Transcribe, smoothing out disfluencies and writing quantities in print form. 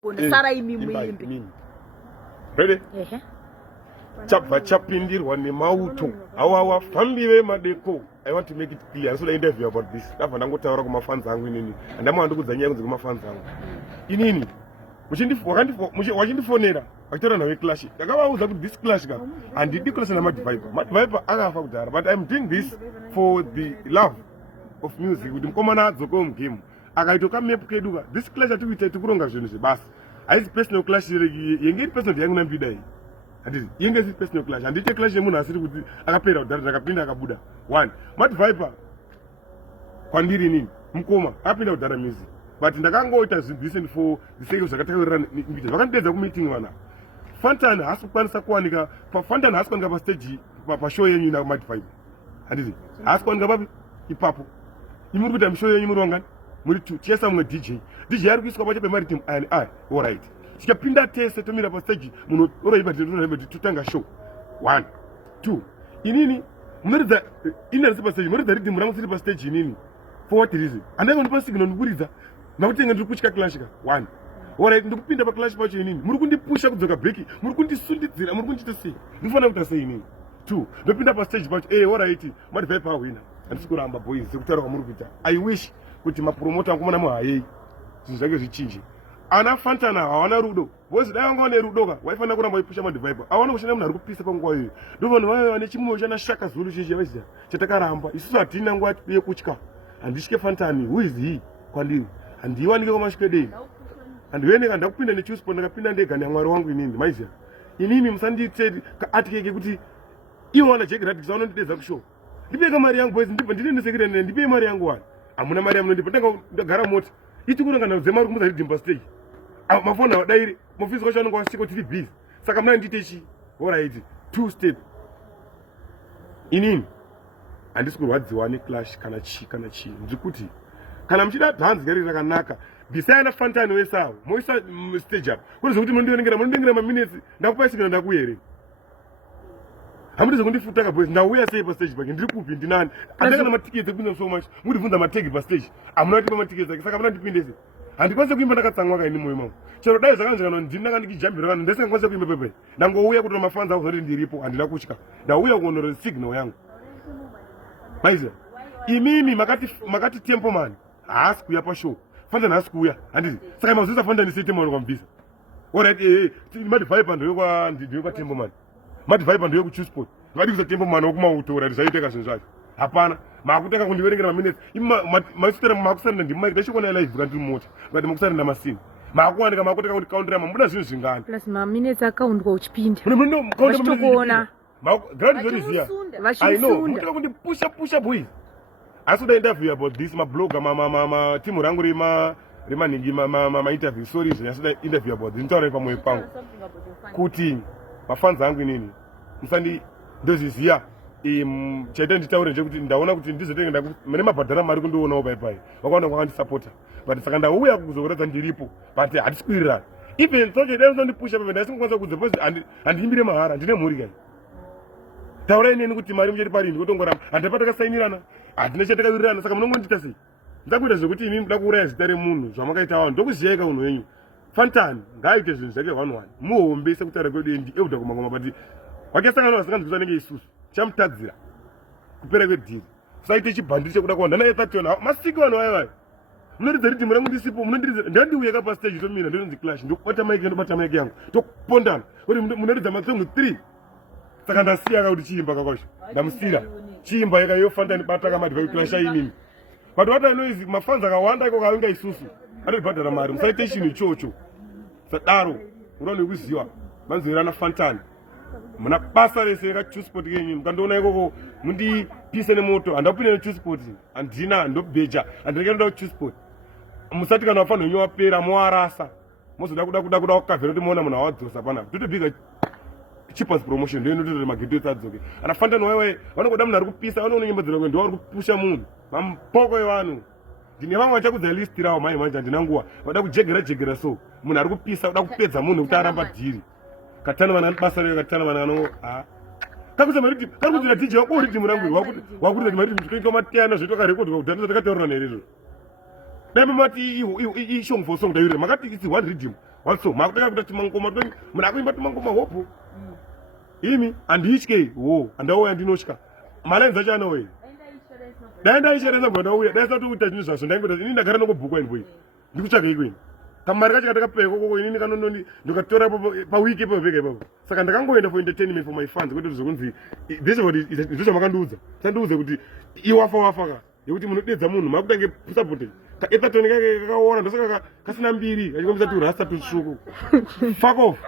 Sara imimimbi. Ready? Chapa chapindirwa nemauto awawa fambiwe madeko. I want to make it clear. So the interview about this. Dafa ndangotaura kuma fans angu inini. Andama ndikudzanyira kunze kuma fans angu. Inini. Wachindifonera. Akitora nawe clash. Ndakavauza kuti this clash ka. And the clash na Mad Viper. Mad Viper akafa kudhara. But I'm doing this for the love of music. Kuti mkomana adzoko mugame. Akaitoka map keduka. This clash atuita tukuronga zvinhu zvebasa. Haisi personal clash yenge personal yangu nambida iyi. Handiti yenge si personal clash. Handiti clash yemunhu asiri kuti akapera kudhara akapinda akabuda. 1. Mad Viper kwandiri nini? Mukoma apinda kudhara music. But ndakangoita listen for the sake of zvakataurira ngita. Vakandedza ku meeting vana. Fantan hasi kukwanisa kuwanika Fantan hasi kuwanika pa stage pa show yenyu na Mad Viper. Handiti hasi kuwanika papi ipapo. Imuri kuita show yenyu muri wangani? Muri tu chesa mwe DJ ari kuiswa pacha pe Maritim and I. All right. Tikapinda tese tomira pa stage muno oroiba tutanga show. 1 2 inini munoriza inarisi pa stage munoriza rhythm ramusiri pa stage inini for what reason andanga ndipa signal ndikuridza ndakutenga ndiri kuchika clash ka 1 all right ndikupinda pa clash pacho inini muri kundipusha kudzoka break muri kundisundidzira muri kundita sei ndifana kuita sei inini 2 ndopinda pa stage pacho all right Mad Viper winner andisikuramba boys sekutaura kwamuri kuita I wish kuti mapromoter angomona muhayei zvinhu zvake zvichinje ana Fantana hawana rudo bozi dai vanga vane rudo ka waifana kuramba ipusha Mad Viper awana kushanda munhu ari kupisa panguva iyoyo ndovanhu vave vane chimwe chana Shaka Zulu chichivaziya chatakaramba isusu hatina nguva yekutya handisvike Fantani who is he kwandiri handiwanike kwamasvikedei handiveneka ndakupinda neChuspo ndakapinda ndega neamwari wangu inini maiziya inini musanditseti kaatikeke kuti iwo wana Jack saunondidedza kushow ndipeka mari yangu boys ndibva ndinendesekire ndipei mari yangu wani hamuna mari yamunondipa ndagara mota itikurangana dzemari kumuzari dimba stage mafoni awadairi mufisi kwacho anenge wasvika tiri busy saka muna ndite chi alright 2 step inini handisi kurwadziwa neclash kana chi ndikuti kana muchida bhanzi gari rakanaka bhisai na Fantani wesawo moisa stage up kuti munondinengera maminutes ndakupaisika ndakuhere hamudi kundifutaka boys ndauya sei pa stage pake ndiri kupi ndinani andakana matiketi kupinda so much muri bvunza mategi pa stage amuna tipa matiketi ake saka muna ndipindese handikwanise kuimba ndakatsamwa kaini moyo mangu chero dai zvakanzvikana ndinanga ndikijambira vanhu ndisingakwanise kuimba pepe ndangouya kuti mafans avo zoti ndiripo handina kutya ndauya kuonora signal yangu maiziya imimi makati tempo man haasi kuuya pashow Fantani haasi kuuya handiti saka mazuisa Fantani sei tempo kwambisa alright Mad Viper ndiyekwa tempo man Mad Viper ndiyo kuChuspo ngadi kuza tempo mano kumauto uri zvaiteka zvinhu zvacho hapana makutaka kundiverengera maminutes maisitera makusarira ndimike ndachikona live kandi mota ngati makusarira masini makuwanika makutaka kuti countera mamuda zvinhu zvingani plus maminutes akaundwa uchipinda vachitokuona grandi zoriziya I know mutaka kundipusha boys asi kuda interview about this mablogger timu rangu remaningi interview sorry zvinoda interview about this nditaura pamwe pangu kuti mafans angu inini musandi ndozviziya chaita nditaure nje kuti ndaona kuti ndizotenga mene mabhadhara mari kundionawo paipai vakaona kwakandisapota but saka ndauya kuzokuratidza ndiripo but hatisi kuwirirana even socho dai usandipusha pepe ndaisingakwanisa kudza bcause handiimbire mahara ndine mhuri kai taurai neni kuti mari mucheti pari ndikutongoramba handipa takasainirana hatina chatakawirirana saka munongondita sei ndakuita zvekuti inini ndoda kuuraya zita remunhu zvamakaita vanhu ndokuziyai kaunhu wenyu Fantani ngaaite zvinhu zvake 1-1 muhombe sekutaura kwedu endi euda kumangoma but wakasangana vasinganzwisa nenge isusu chamutadzira kupera kwedhiri saite chibhandiri chekuda kuwanda naye 31 masiki vanhu vaivai munoridza ridhimu rangu ndisipo ndandiuyeka pa stage tomira ndinonzi clash ndokubata maiki ndobata maiki yangu tokupondana kuti munoridza masongu 3 saka ndasiya kuti chiimba kakwacho ndamusira chiimba yakayo Fantani bata Mad Viper clash ainini but what I know is mafans akawanda iko kavinga isusu aribhadhara mari musaite chinhu ichocho sadaro urone kuziva manzoirana Fantani muna basa rese raChuspo kenyu mukandoona ikoko mundipise nemoto handapinda neChuspo handina ndobheja handinekaenda kuChuspo musati kana wafanira wenyu wapera moarasa mozoda kuda kukavhera kuti moona munhu awadzosa panapa totobhiga cheapest promotion ndio inototori mageto adzoke ana Fantani waiwai vanongoda munhu ari kupisa vanoona nyimbo dzino ndio ari kupusha munhu mampoko evanhu ndine vamwe vachakudza list rawo mai manje handina nguva vada kujegera so munhu ari kupisa uda kupedza munhu kuti aramba dhiri katana vana basa reo katana vana vano kakuza mariti kakudzira DJ wako rhythm rangu wakuti mariti zvitoika matiyana zvitoka record kudhana takataurana nerero dai mati i song for song dai makati it's one rhythm Also, makutaka kuita timangoma tweni, munakuimba timangoma hopo. Imi anditye wo, andauya ndinotya. Malenza chana we. Daenda ishereza bwana uya, daisa tu utajini zvaso ndaingoda ini ndagara nokubhuku and boy. Ndikutsvaga ikweni. Kamari kacho katakapeka koko inini kanononi ndikatora pa wiki ipo veke ipo. Saka ndakangoenda for entertainment for my fans kuti zvokunzi this is what izvo makanduudza. Sanduudze kuti iwafa ka. Yekuti munodedza munhu makutange support. Ka etatoni kake kakaona ndosaka kasina mbiri kachikombisa tu rasta tu shuku. Fuck off.